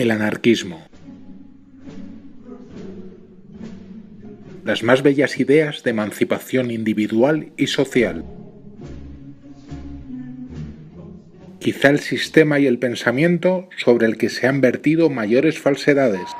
El anarquismo. Las más bellas ideas de emancipación individual y social. Quizá el sistema y el pensamiento sobre el que se han vertido mayores falsedades.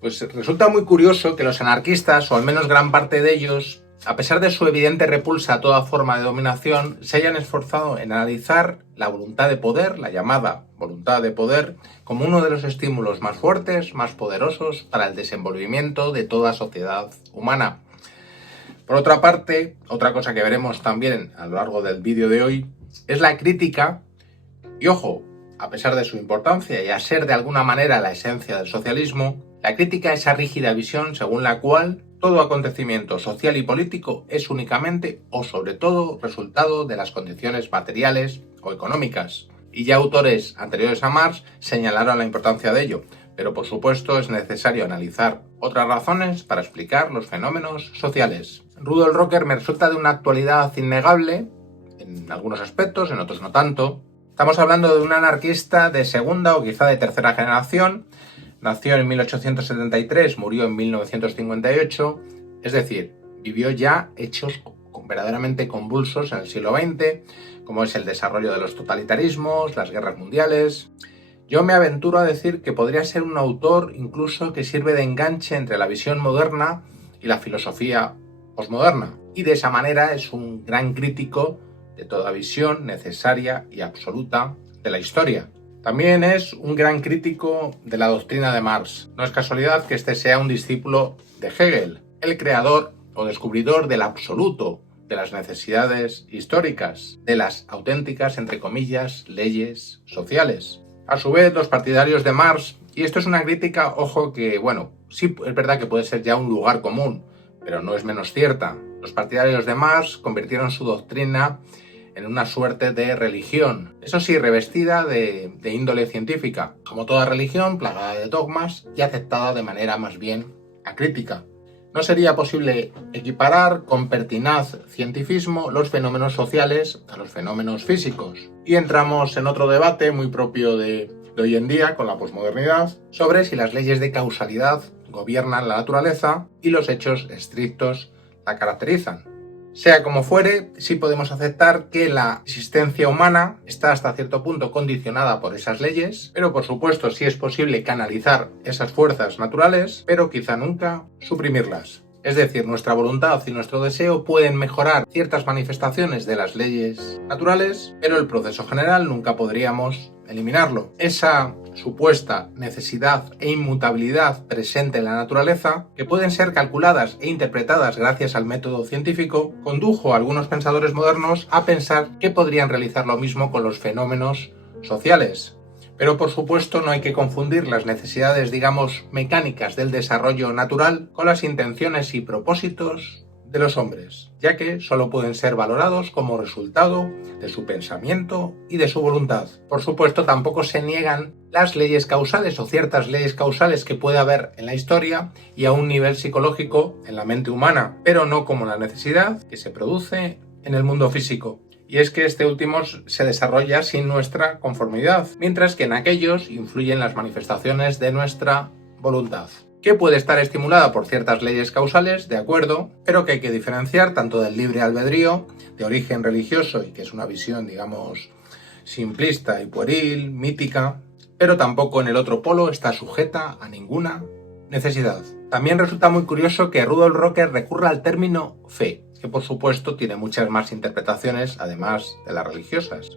Pues resulta muy curioso que los anarquistas, o al menos gran parte de ellos, a pesar de su evidente repulsa a toda forma de dominación, se hayan esforzado en analizar la voluntad de poder, la llamada voluntad de poder, como uno de los estímulos más fuertes, más poderosos para el desenvolvimiento de toda sociedad humana. Por otra parte, otra cosa que veremos también a lo largo del vídeo de hoy, es la crítica, y ojo, a pesar de su importancia y a ser de alguna manera la esencia del socialismo, la crítica a esa rígida visión según la cual todo acontecimiento social y político es únicamente o sobre todo resultado de las condiciones materiales o económicas. Y ya autores anteriores a Marx señalaron la importancia de ello, pero por supuesto es necesario analizar otras razones para explicar los fenómenos sociales. Rudolf Rocker me resulta de una actualidad innegable, en algunos aspectos, en otros no tanto. Estamos hablando de un anarquista de segunda o quizá de tercera generación. Nació en 1873, murió en 1958, es decir, vivió ya hechos verdaderamente convulsos en el siglo XX, como es el desarrollo de los totalitarismos, las guerras mundiales. Yo me aventuro a decir que podría ser un autor incluso que sirve de enganche entre la visión moderna y la filosofía posmoderna, y de esa manera es un gran crítico de toda visión necesaria y absoluta de la historia. También es un gran crítico de la doctrina de Marx. No es casualidad que este sea un discípulo de Hegel, el creador o descubridor del absoluto, de las necesidades históricas, de las auténticas, entre comillas, leyes sociales. A su vez, los partidarios de Marx, y esto es una crítica, ojo que, bueno, sí es verdad que puede ser ya un lugar común, pero no es menos cierta. Los partidarios de Marx convirtieron su doctrina en una suerte de religión, eso sí, revestida de índole científica, como toda religión, plagada de dogmas y aceptada de manera más bien acrítica. No sería posible equiparar con pertinaz cientifismo los fenómenos sociales a los fenómenos físicos. Y entramos en otro debate muy propio de hoy en día, con la posmodernidad, sobre si las leyes de causalidad gobiernan la naturaleza y los hechos estrictos la caracterizan. Sea como fuere, sí podemos aceptar que la existencia humana está hasta cierto punto condicionada por esas leyes, pero por supuesto sí es posible canalizar esas fuerzas naturales, pero quizá nunca suprimirlas. Es decir, nuestra voluntad y nuestro deseo pueden mejorar ciertas manifestaciones de las leyes naturales, pero el proceso general nunca podríamos eliminarlo. Esa supuesta necesidad e inmutabilidad presente en la naturaleza, que pueden ser calculadas e interpretadas gracias al método científico, condujo a algunos pensadores modernos a pensar que podrían realizar lo mismo con los fenómenos sociales. Pero por supuesto no hay que confundir las necesidades, digamos, mecánicas del desarrollo natural con las intenciones y propósitos de los hombres, ya que solo pueden ser valorados como resultado de su pensamiento y de su voluntad. Por supuesto, tampoco se niegan las leyes causales o ciertas leyes causales que puede haber en la historia y a un nivel psicológico en la mente humana, pero no como la necesidad que se produce en el mundo físico. Y es que este último se desarrolla sin nuestra conformidad, mientras que en aquellos influyen las manifestaciones de nuestra voluntad, que puede estar estimulada por ciertas leyes causales, de acuerdo, pero que hay que diferenciar tanto del libre albedrío, de origen religioso y que es una visión, digamos, simplista y pueril, mítica, pero tampoco en el otro polo está sujeta a ninguna necesidad. También resulta muy curioso que Rudolf Rocker recurra al término fe, que por supuesto tiene muchas más interpretaciones además de las religiosas.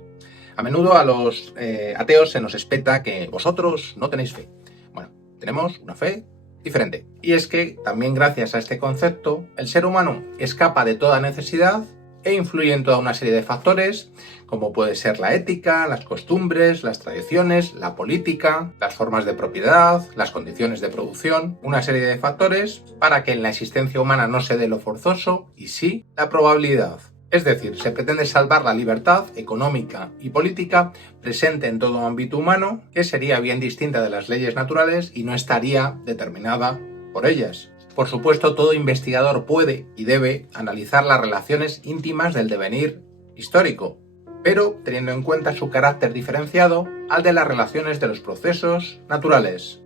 A menudo a los ateos se nos espeta que vosotros no tenéis fe. Bueno, tenemos una fe diferente. Y es que también gracias a este concepto, el ser humano escapa de toda necesidad e influye en toda una serie de factores, como puede ser la ética, las costumbres, las tradiciones, la política, las formas de propiedad, las condiciones de producción, una serie de factores para que en la existencia humana no se dé lo forzoso y sí la probabilidad. Es decir, se pretende salvar la libertad económica y política presente en todo ámbito humano, que sería bien distinta de las leyes naturales y no estaría determinada por ellas. Por supuesto, todo investigador puede y debe analizar las relaciones íntimas del devenir histórico, pero teniendo en cuenta su carácter diferenciado al de las relaciones de los procesos naturales.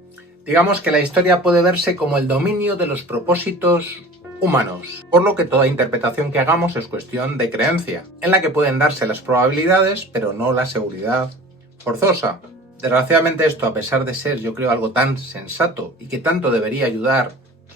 Digamos que la historia puede verse como el dominio de los propósitos humanos, por lo que toda interpretación que hagamos es cuestión de creencia, en la que pueden darse las probabilidades, pero no la seguridad forzosa. Desgraciadamente esto, a pesar de ser, yo creo, algo tan sensato y que tanto debería ayudar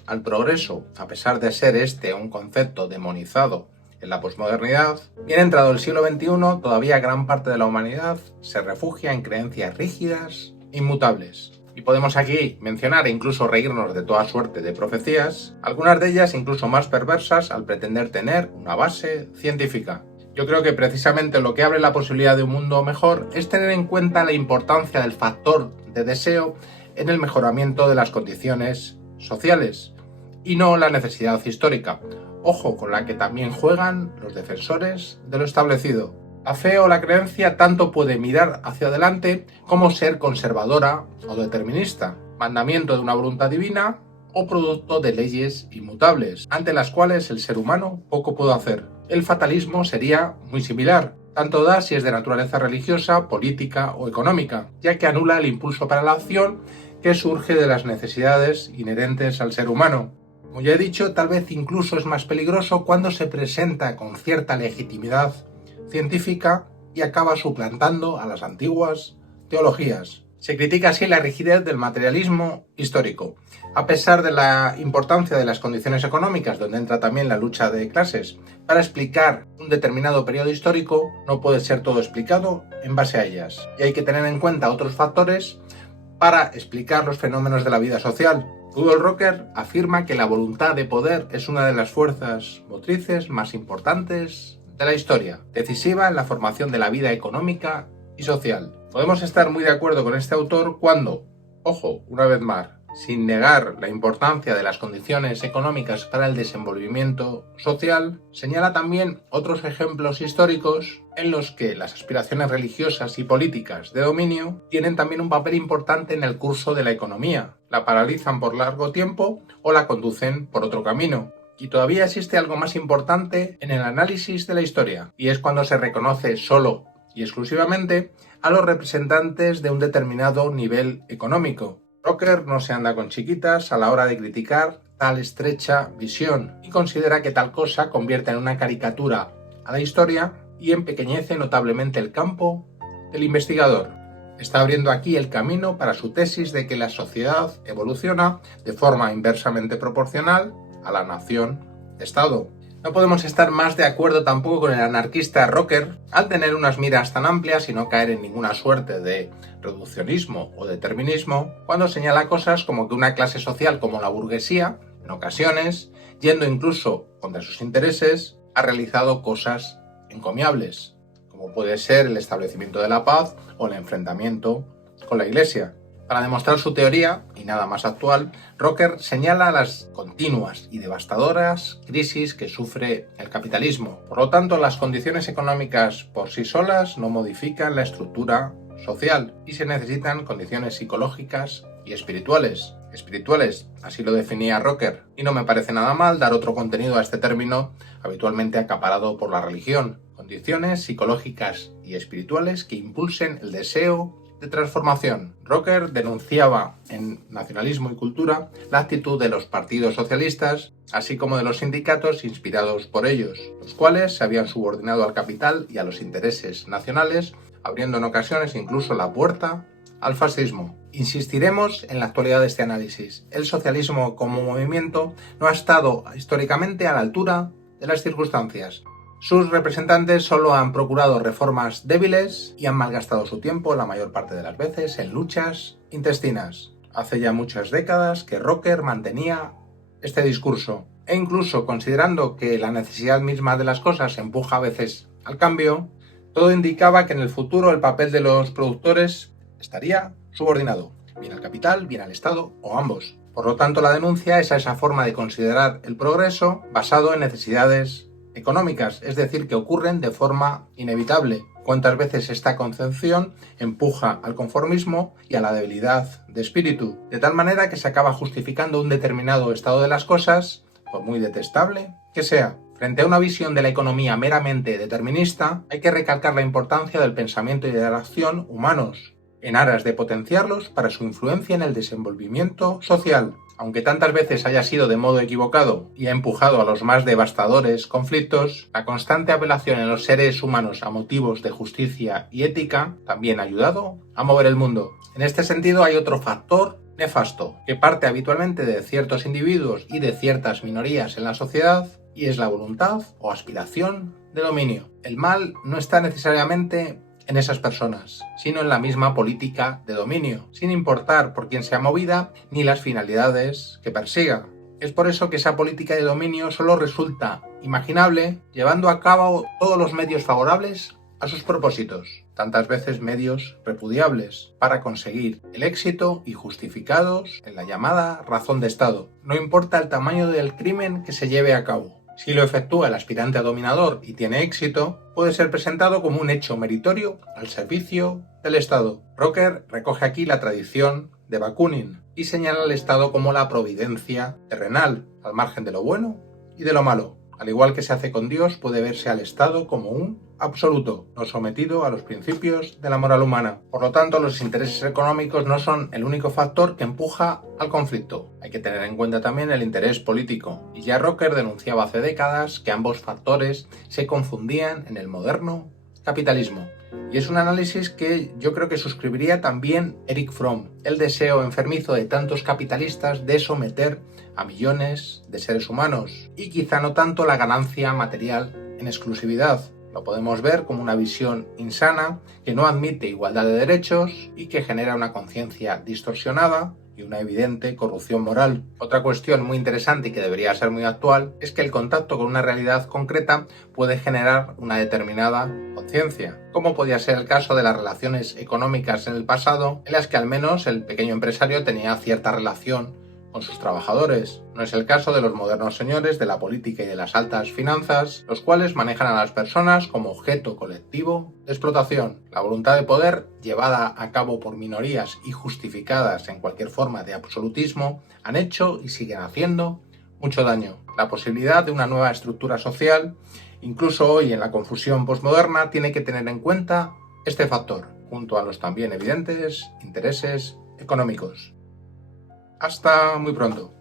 al progreso, a pesar de ser este un concepto demonizado en la posmodernidad, bien entrado el siglo XXI, todavía gran parte de la humanidad se refugia en creencias rígidas, inmutables. Y podemos aquí mencionar e incluso reírnos de toda suerte de profecías, algunas de ellas incluso más perversas al pretender tener una base científica. Yo creo que precisamente lo que abre la posibilidad de un mundo mejor es tener en cuenta la importancia del factor de deseo en el mejoramiento de las condiciones sociales y no la necesidad histórica. Ojo con la que también juegan los defensores de lo establecido. La fe o la creencia tanto puede mirar hacia adelante como ser conservadora o determinista, mandamiento de una voluntad divina o producto de leyes inmutables, ante las cuales el ser humano poco puede hacer. El fatalismo sería muy similar, tanto da si es de naturaleza religiosa, política o económica, ya que anula el impulso para la acción que surge de las necesidades inherentes al ser humano. Como ya he dicho, tal vez incluso es más peligroso cuando se presenta con cierta legitimidad científica y acaba suplantando a las antiguas teologías. Se critica así la rigidez del materialismo histórico. A pesar de la importancia de las condiciones económicas, donde entra también la lucha de clases, para explicar un determinado periodo histórico no puede ser todo explicado en base a ellas. Y hay que tener en cuenta otros factores para explicar los fenómenos de la vida social. Rudolf Rocker afirma que la voluntad de poder es una de las fuerzas motrices más importantes de la historia, decisiva en la formación de la vida económica y social. Podemos estar muy de acuerdo con este autor cuando, ojo, una vez más, sin negar la importancia de las condiciones económicas para el desenvolvimiento social, señala también otros ejemplos históricos en los que las aspiraciones religiosas y políticas de dominio tienen también un papel importante en el curso de la economía, la paralizan por largo tiempo o la conducen por otro camino. Y todavía existe algo más importante en el análisis de la historia, y es cuando se reconoce solo y exclusivamente a los representantes de un determinado nivel económico. Rocker no se anda con chiquitas a la hora de criticar tal estrecha visión y considera que tal cosa convierte en una caricatura a la historia y empequeñece notablemente el campo del investigador. Está abriendo aquí el camino para su tesis de que la sociedad evoluciona de forma inversamente proporcional a la nación-estado. No podemos estar más de acuerdo tampoco con el anarquista Rocker al tener unas miras tan amplias y no caer en ninguna suerte de reduccionismo o determinismo cuando señala cosas como que una clase social como la burguesía, en ocasiones, yendo incluso contra sus intereses, ha realizado cosas encomiables, como puede ser el establecimiento de la paz o el enfrentamiento con la Iglesia. Para demostrar su teoría, y nada más actual, Rocker señala las continuas y devastadoras crisis que sufre el capitalismo. Por lo tanto, las condiciones económicas por sí solas no modifican la estructura social y se necesitan condiciones psicológicas y espirituales. Así lo definía Rocker, y no me parece nada mal dar otro contenido a este término habitualmente acaparado por la religión. Condiciones psicológicas y espirituales que impulsen el deseo de transformación. Rocker denunciaba en Nacionalismo y Cultura la actitud de los partidos socialistas, así como de los sindicatos inspirados por ellos, los cuales se habían subordinado al capital y a los intereses nacionales, abriendo en ocasiones incluso la puerta al fascismo. Insistiremos en la actualidad de este análisis. El socialismo como movimiento no ha estado históricamente a la altura de las circunstancias. Sus representantes solo han procurado reformas débiles y han malgastado su tiempo la mayor parte de las veces en luchas intestinas. Hace ya muchas décadas que Rocker mantenía este discurso e incluso considerando que la necesidad misma de las cosas empuja a veces al cambio, todo indicaba que en el futuro el papel de los productores estaría subordinado, bien al capital, bien al Estado o ambos. Por lo tanto, la denuncia es a esa forma de considerar el progreso basado en necesidades económicas, es decir, que ocurren de forma inevitable. Cuántas veces esta concepción empuja al conformismo y a la debilidad de espíritu, de tal manera que se acaba justificando un determinado estado de las cosas, por muy detestable que sea. Frente a una visión de la economía meramente determinista, hay que recalcar la importancia del pensamiento y de la acción humanos, en aras de potenciarlos para su influencia en el desenvolvimiento social. Aunque tantas veces haya sido de modo equivocado y ha empujado a los más devastadores conflictos, la constante apelación en los seres humanos a motivos de justicia y ética también ha ayudado a mover el mundo. En este sentido hay otro factor nefasto, que parte habitualmente de ciertos individuos y de ciertas minorías en la sociedad, y es la voluntad o aspiración de dominio. El mal no está necesariamente en esas personas, sino en la misma política de dominio, sin importar por quién sea movida ni las finalidades que persiga. Es por eso que esa política de dominio solo resulta imaginable llevando a cabo todos los medios favorables a sus propósitos, tantas veces medios repudiables, para conseguir el éxito y justificados en la llamada razón de Estado. No importa el tamaño del crimen que se lleve a cabo. Si lo efectúa el aspirante a dominador y tiene éxito, puede ser presentado como un hecho meritorio al servicio del Estado. Rocker recoge aquí la tradición de Bakunin y señala al Estado como la providencia terrenal, al margen de lo bueno y de lo malo. Al igual que se hace con Dios, puede verse al Estado como un absoluto, no sometido a los principios de la moral humana. Por lo tanto, los intereses económicos no son el único factor que empuja al conflicto. Hay que tener en cuenta también el interés político. Y ya Rocker denunciaba hace décadas que ambos factores se confundían en el moderno capitalismo. Y es un análisis que yo creo que suscribiría también Erich Fromm. El deseo enfermizo de tantos capitalistas de someter a millones de seres humanos y quizá no tanto la ganancia material en exclusividad. Lo podemos ver como una visión insana que no admite igualdad de derechos y que genera una conciencia distorsionada y una evidente corrupción moral. Otra cuestión muy interesante y que debería ser muy actual es que el contacto con una realidad concreta puede generar una determinada conciencia, como podía ser el caso de las relaciones económicas en el pasado, en las que al menos el pequeño empresario tenía cierta relación con sus trabajadores. No es el caso de los modernos señores de la política y de las altas finanzas, los cuales manejan a las personas como objeto colectivo de explotación. La voluntad de poder, llevada a cabo por minorías y justificadas en cualquier forma de absolutismo, han hecho y siguen haciendo mucho daño. La posibilidad de una nueva estructura social, incluso hoy en la confusión postmoderna, tiene que tener en cuenta este factor, junto a los también evidentes intereses económicos. Hasta muy pronto.